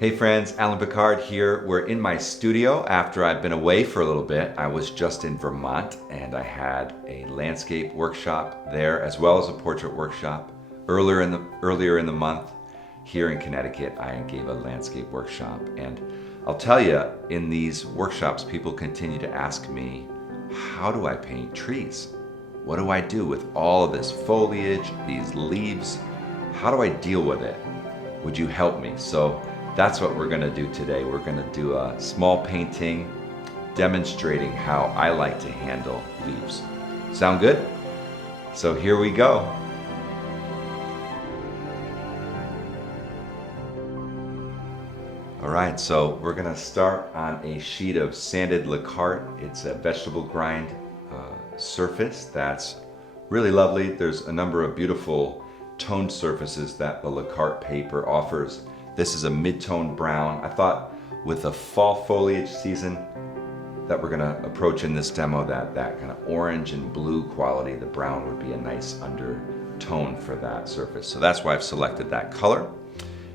Hey friends, Alain Picard here. We're in my studio after I've been away for a little bit. I was just in Vermont and I had a landscape workshop there as well as a portrait workshop. Earlier in the month here in Connecticut, I gave a landscape workshop, and I'll tell you, in these workshops people continue to ask me, how do I paint trees? What do I do with all of this foliage, these leaves? How do I deal with it? Would you help me? So that's what we're gonna do today. We're gonna do a small painting demonstrating how I like to handle leaves. Sound good? So here we go. All right, so we're gonna start on a sheet of sanded lacquer. It's a vegetable grind surface that's really lovely. There's a number of beautiful toned surfaces that the lacquer paper offers. This is a mid-tone brown. I thought with the fall foliage season that we're gonna approach in this demo, that kind of orange and blue quality, the brown would be a nice undertone for that surface. So that's why I've selected that color.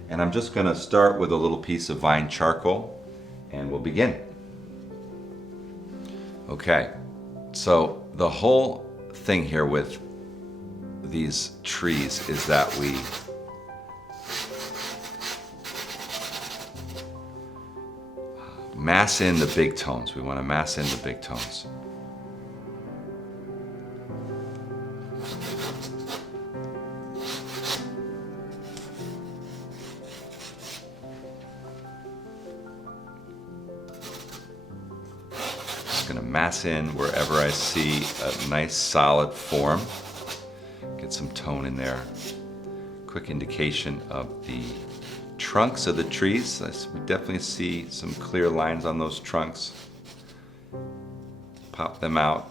And I'm just gonna start with a little piece of vine charcoal and we'll begin. Okay, so the whole thing here with these trees is that we mass in the big tones. We want to mass in the big tones. Just going to mass in wherever I see a nice solid form. Get some tone in there. Quick indication of the trunks of the trees. We definitely see some clear lines on those trunks. Pop them out.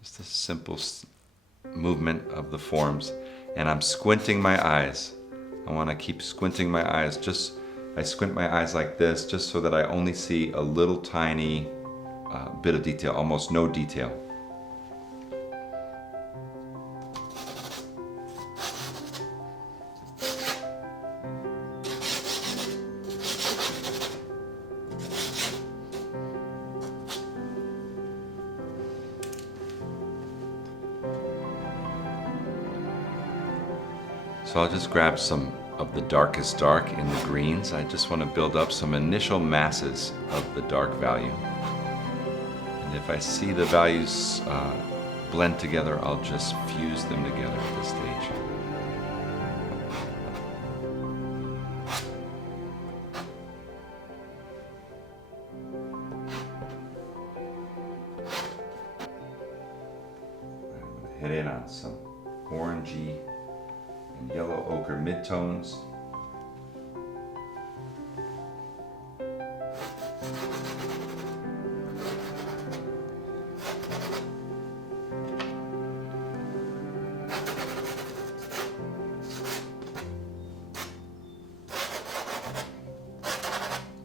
Just a simple movement of the forms. And I'm squinting my eyes. I want to keep squinting my eyes. I squint my eyes like this just so that I only see a little tiny bit of detail, almost no detail. So I'll just grab some of the darkest dark in the greens. I just want to build up some initial masses of the dark value. And if I see the values blend together, I'll just fuse them together at this stage. I'm going to hit in on some orangey and yellow ochre midtones.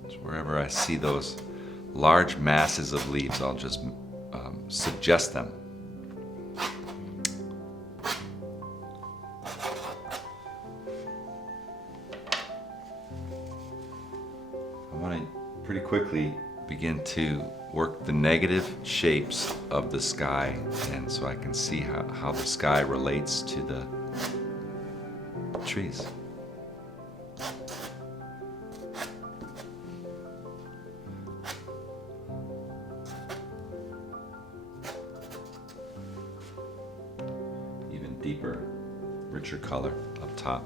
So wherever I see those large masses of leaves, I'll just suggest them. Pretty quickly begin to work the negative shapes of the sky, and so I can see how the sky relates to the trees. Even deeper, richer color up top.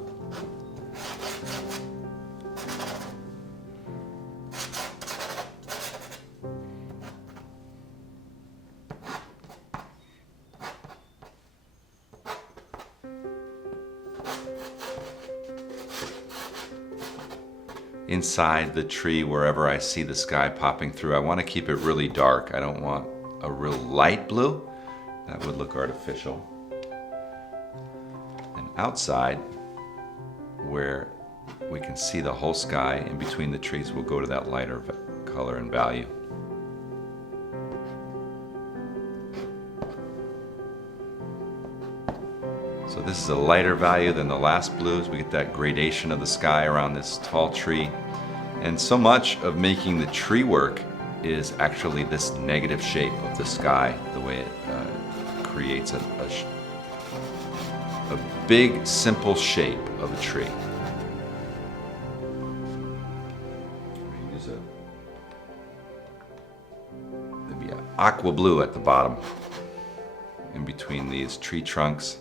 Inside the tree, wherever I see the sky popping through, I want to keep it really dark. I don't want a real light blue. That would look artificial. And outside, where we can see the whole sky in between the trees, we'll go to that lighter color and value. So this is a lighter value than the last blues. We get that gradation of the sky around this tall tree. And so much of making the tree work is actually this negative shape of the sky, the way it creates a big, simple shape of a tree. We use maybe an aqua blue at the bottom, in between these tree trunks.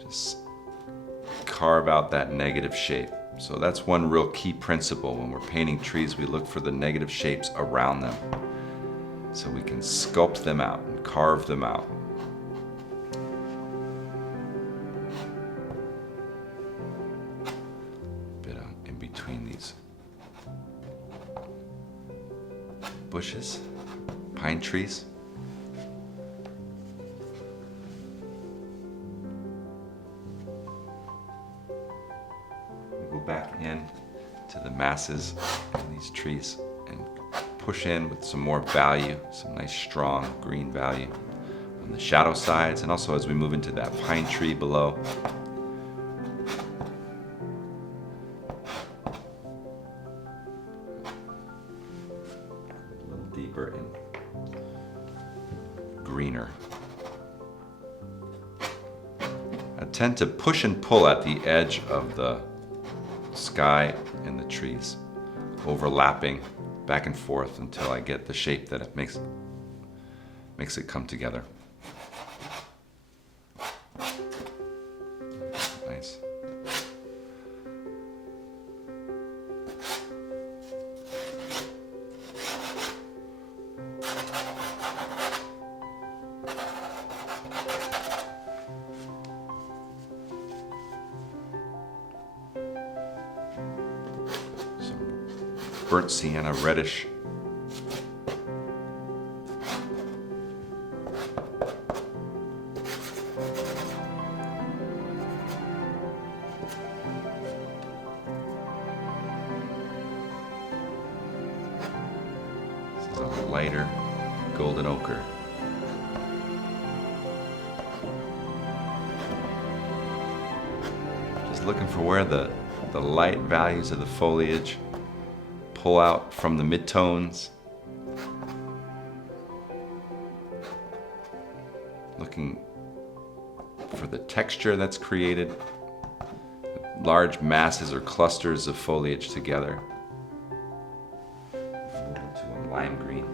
Just carve out that negative shape. So that's one real key principle. When we're painting trees, we look for the negative shapes around them, so we can sculpt them out and carve them out. A bit in between these bushes, pine trees. Go back in to the masses of these trees and push in with some more value, some nice strong green value on the shadow sides, and also as we move into that pine tree below. A little deeper and greener. I tend to push and pull at the edge of the sky and the trees, overlapping back and forth until I get the shape that it makes it come together. Nice. Burnt sienna, reddish. This is a lighter golden ochre. Just looking for where the light values of the foliage pull out from the midtones. Looking for the texture that's created, large masses or clusters of foliage together. Move to a lime green.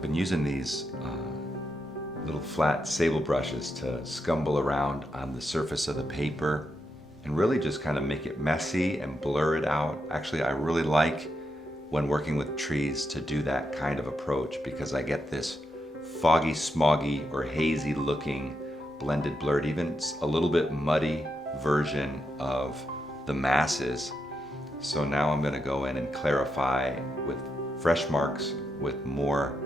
I've been using these little flat sable brushes to scumble around on the surface of the paper and really just kind of make it messy and blur it out. Actually, I really like when working with trees to do that kind of approach because I get this foggy, smoggy, or hazy looking blended, blurred, even a little bit muddy version of the masses. So now I'm going to go in and clarify with fresh marks with more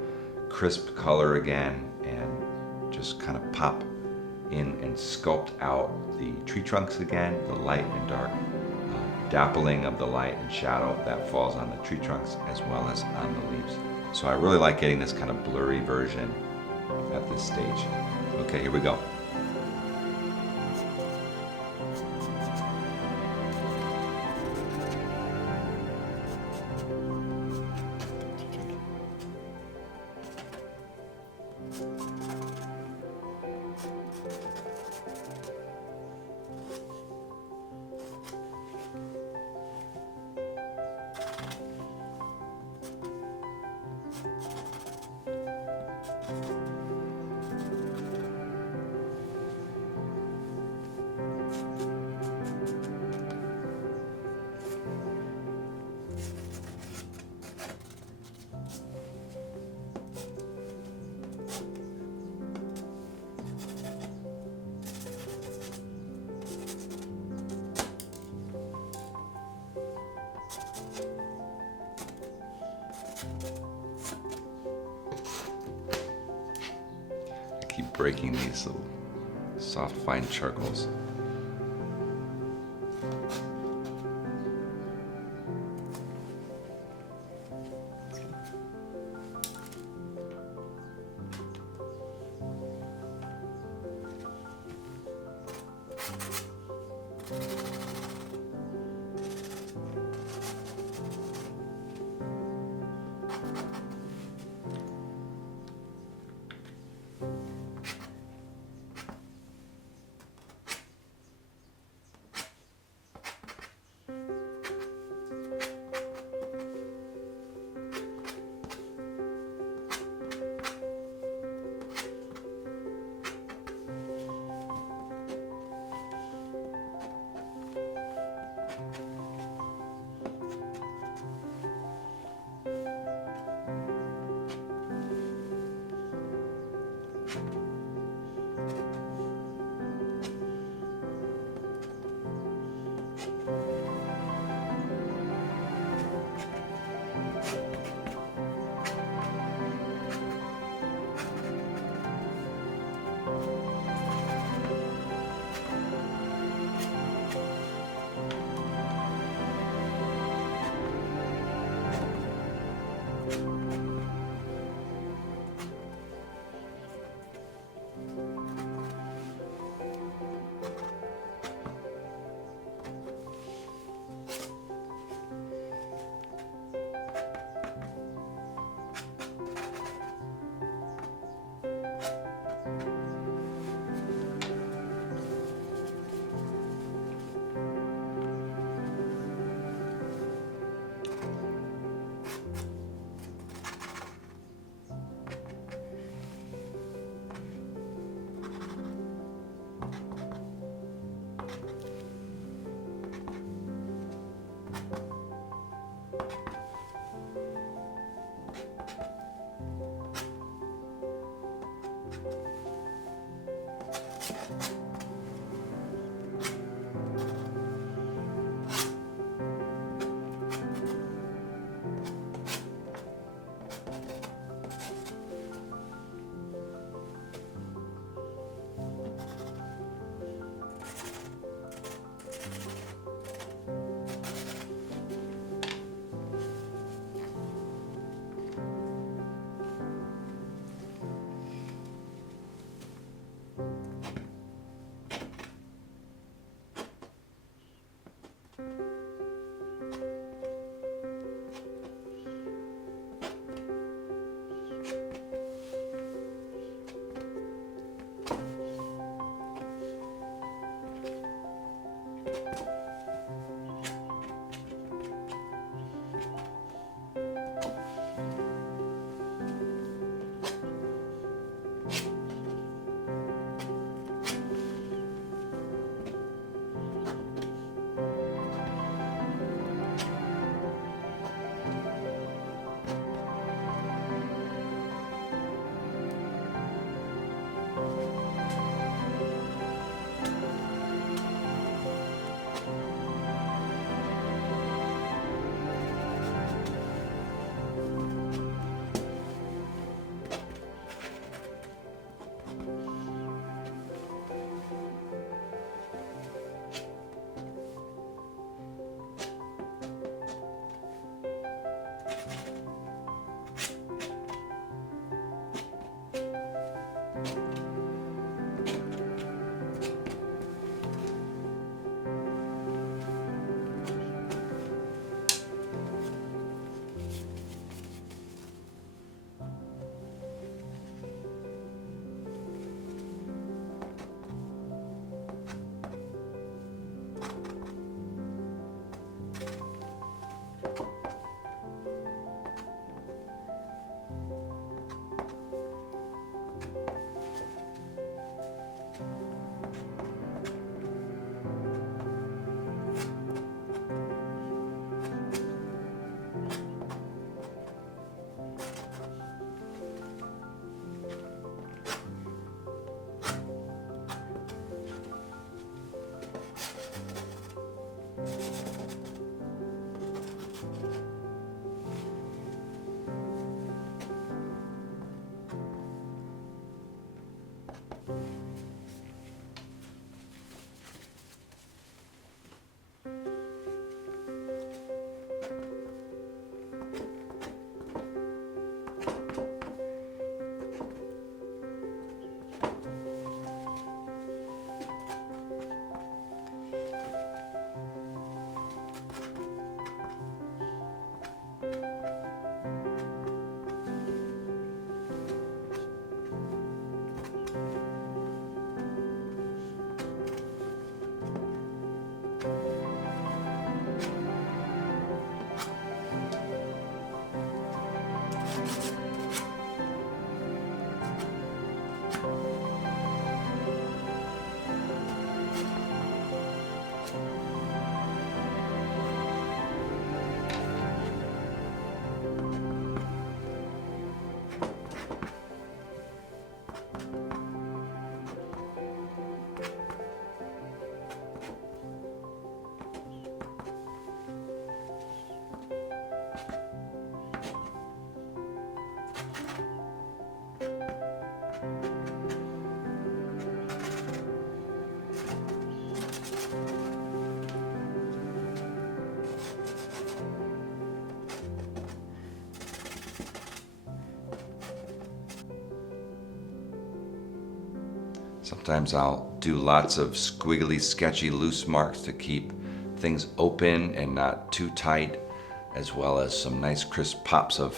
crisp color again and just kind of pop in and sculpt out the tree trunks again, the light and dark dappling of the light and shadow that falls on the tree trunks as well as on the leaves. So I really like getting this kind of blurry version at this stage. Okay, here we go. Keep breaking these little soft, fine charcoals. Sometimes I'll do lots of squiggly, sketchy, loose marks to keep things open and not too tight, as well as some nice crisp pops of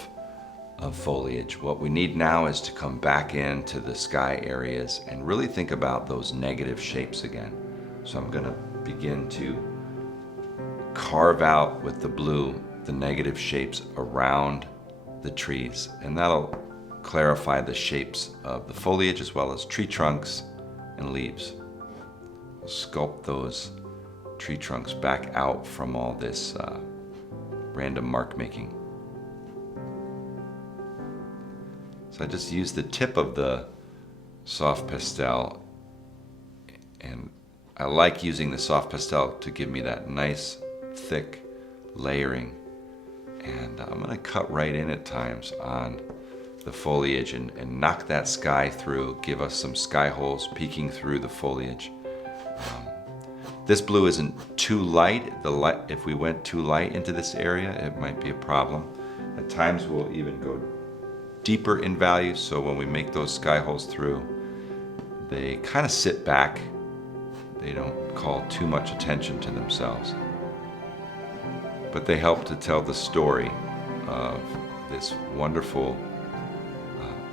foliage. What we need now is to come back into the sky areas and really think about those negative shapes again. So I'm gonna begin to carve out with the blue the negative shapes around the trees, and that'll clarify the shapes of the foliage as well as tree trunks and leaves. We'll sculpt those tree trunks back out from all this random mark making. So I just use the tip of the soft pastel, and I like using the soft pastel to give me that nice thick layering. And I'm gonna cut right in at times on the foliage and knock that sky through, give us some sky holes peeking through the foliage. This blue isn't too light. If we went too light into this area, it might be a problem. At times we'll even go deeper in value, so when we make those sky holes through, they kind of sit back. They don't call too much attention to themselves. But they help to tell the story of this wonderful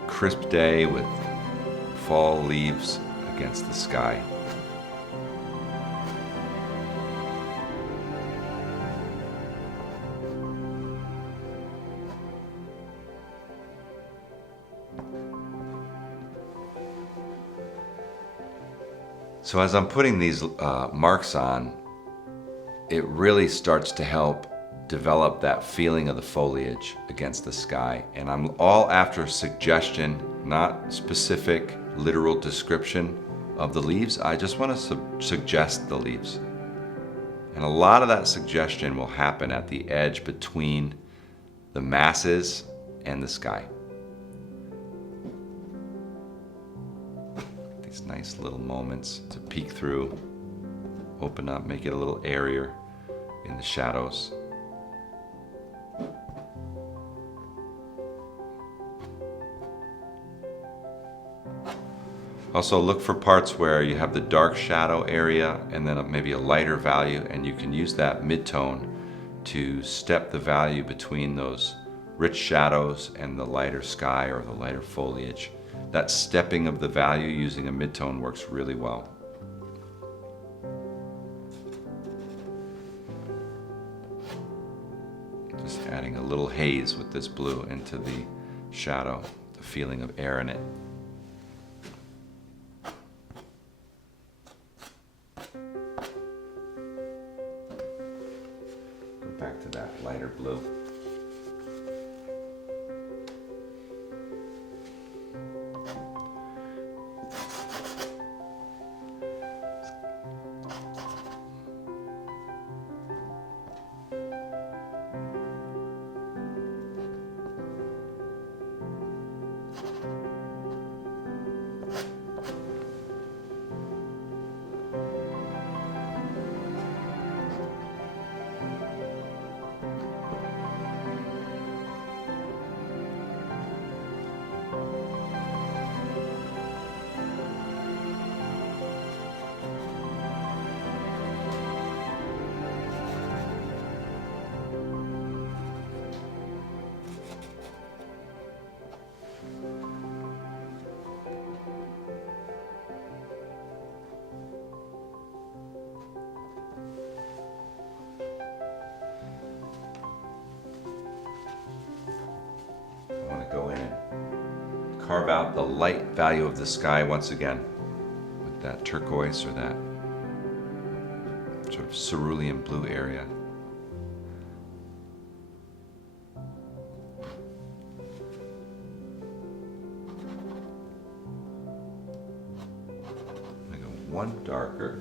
crisp day with fall leaves against the sky. So as I'm putting these marks on, it really starts to help develop that feeling of the foliage against the sky. And I'm all after suggestion, not specific literal description of the leaves. I just want to suggest the leaves. And a lot of that suggestion will happen at the edge between the masses and the sky. These nice little moments to peek through, open up, make it a little airier in the shadows. Also look for parts where you have the dark shadow area and then maybe a lighter value, and you can use that mid-tone to step the value between those rich shadows and the lighter sky or the lighter foliage. That stepping of the value using a mid-tone works really well. Just adding a little haze with this blue into the shadow, the feeling of air in it. Back to that lighter blue. carve out the light value of the sky once again with that turquoise or that sort of cerulean blue area. I go one darker.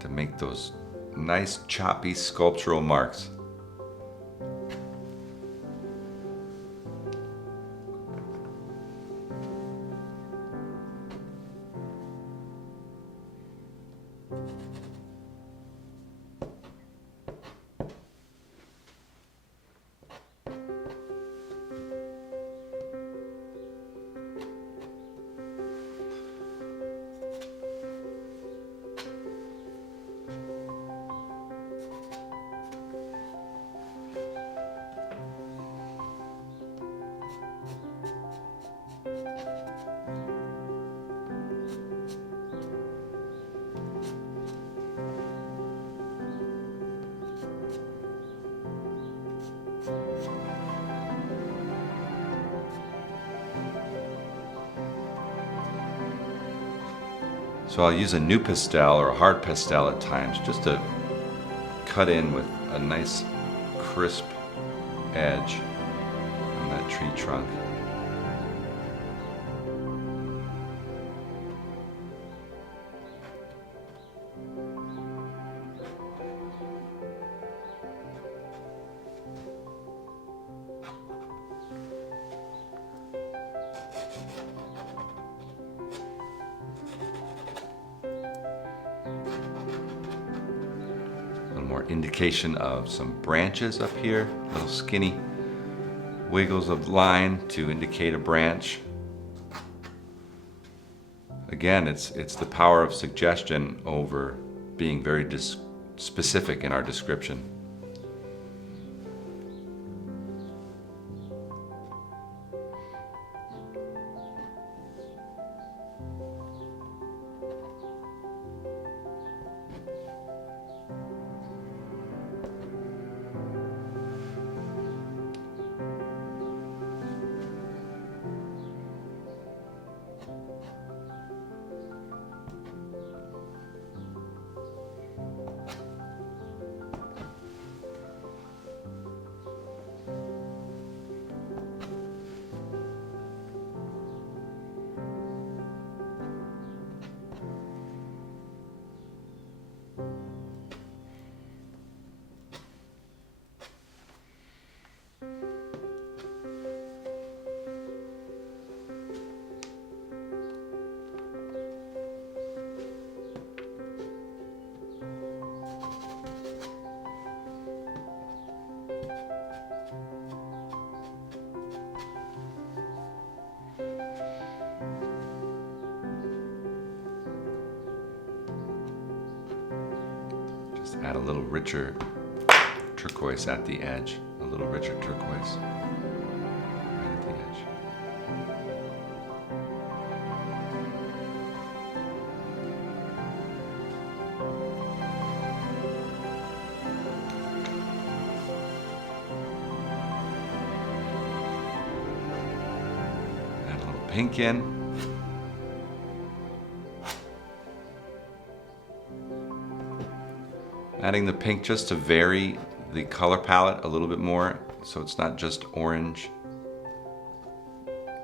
To make those nice choppy sculptural marks. So I'll use a new pastel or a hard pastel at times just to cut in with a nice crisp edge on that tree trunk. More indication of some branches up here, little skinny wiggles of line to indicate a branch. Again, it's the power of suggestion over being very specific in our description. Add a little richer turquoise at the edge, a little richer turquoise right at the edge. Add a little pink in. Adding the pink just to vary the color palette a little bit more, so it's not just orange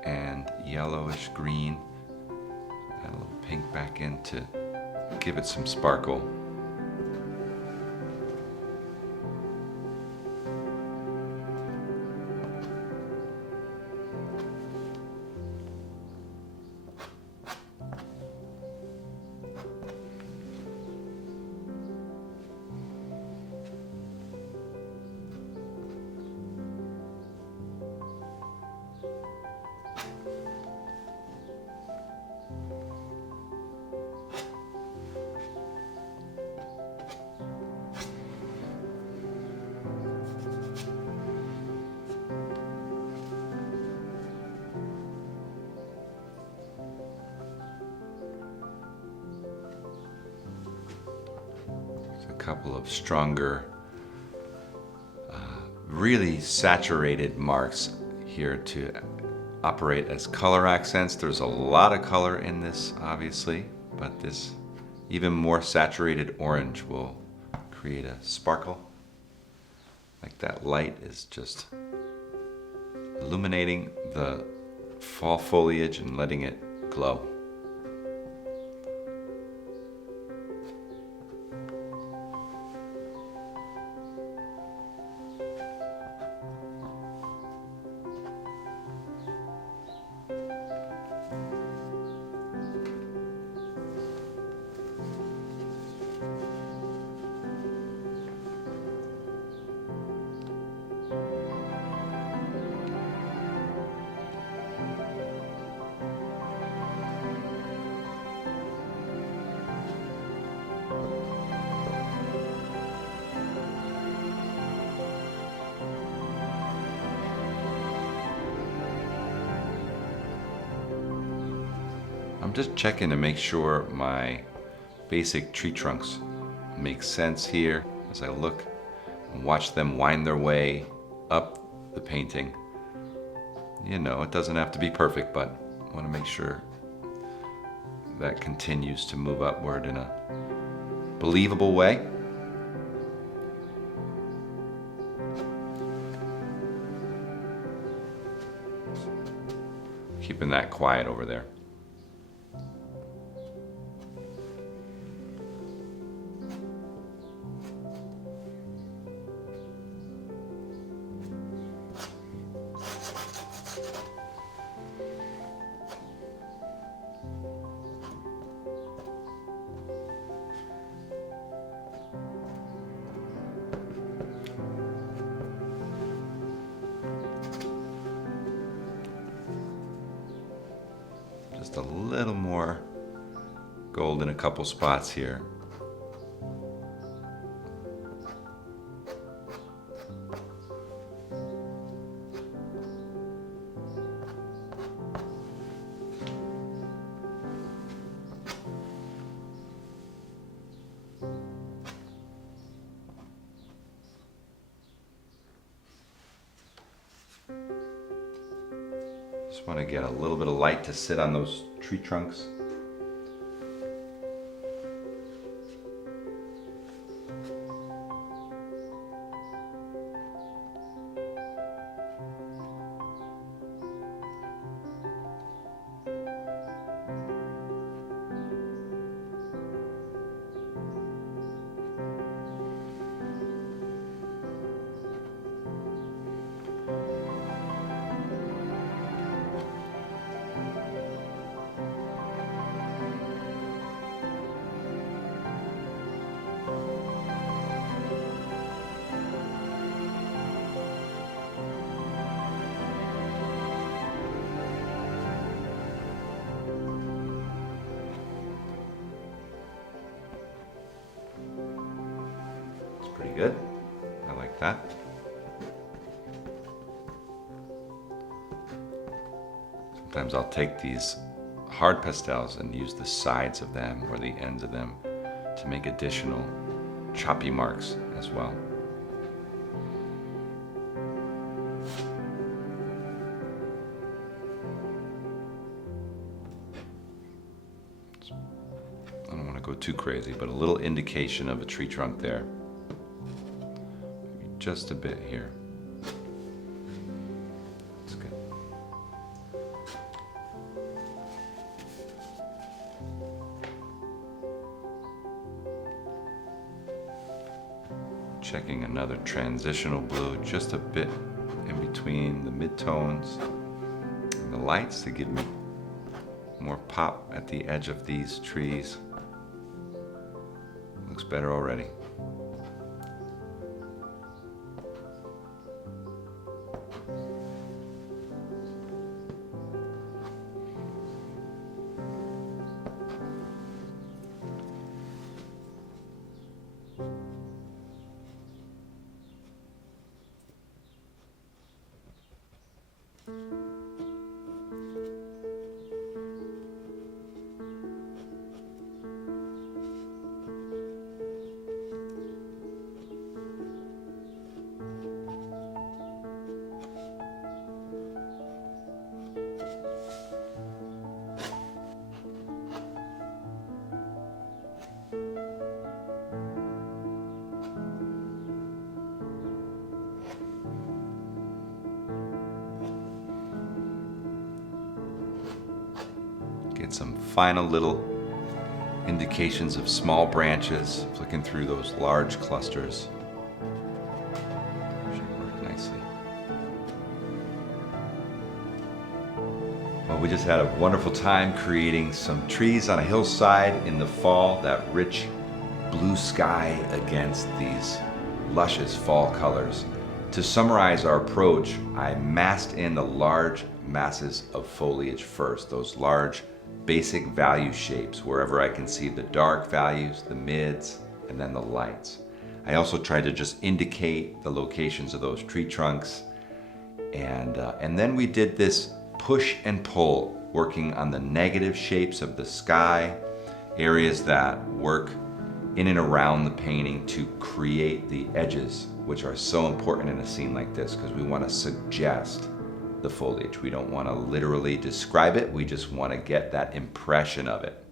and yellowish green. Add a little pink back in to give it some sparkle. couple of stronger, really saturated marks here to operate as color accents. There's a lot of color in this, obviously, but this even more saturated orange will create a sparkle. Like that light is just illuminating the fall foliage and letting it glow. I'm just checking to make sure my basic tree trunks make sense here as I look and watch them wind their way up the painting. You know, it doesn't have to be perfect, but I want to make sure that continues to move upward in a believable way. Keeping that quiet over there. Just a little more gold in a couple spots here. Just want to get a little bit of light to sit on those tree trunks. Pretty good. I like that. Sometimes I'll take these hard pastels and use the sides of them or the ends of them to make additional choppy marks as well. I don't want to go too crazy, but a little indication of a tree trunk there. Just a bit here. That's good. Checking another transitional blue, just a bit in between the midtones and the lights to give me more pop at the edge of these trees. Looks better already. Get some final little indications of small branches, flicking through those large clusters. Should work nicely. Well, we just had a wonderful time creating some trees on a hillside in the fall, that rich blue sky against these luscious fall colors. To summarize our approach, I massed in the large masses of foliage first, those large basic value shapes wherever I can see the dark values, the mids, and then the lights. I also tried to just indicate the locations of those tree trunks, and then we did this push and pull, working on the negative shapes of the sky, areas that work in and around the painting to create the edges, which are so important in a scene like this because we want to suggest the foliage. We don't want to literally describe it, we just want to get that impression of it.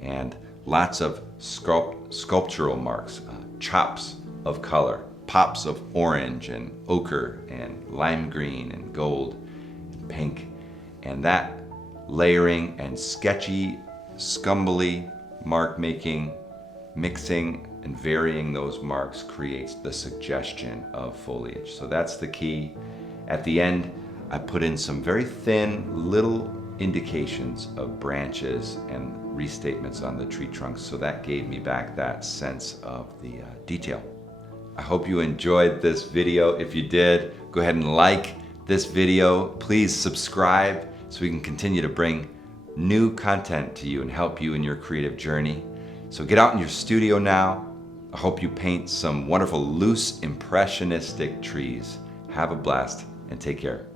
And lots of sculptural marks, chops of color, pops of orange and ochre and lime green and gold and pink. And that layering and sketchy, scumbly mark making, mixing and varying those marks creates the suggestion of foliage. So that's the key. At the end, I put in some very thin little indications of branches and restatements on the tree trunks, so that gave me back that sense of the detail. I hope you enjoyed this video. If you did, go ahead and like this video. Please subscribe so we can continue to bring new content to you and help you in your creative journey. So get out in your studio now. I hope you paint some wonderful loose impressionistic trees. Have a blast and take care.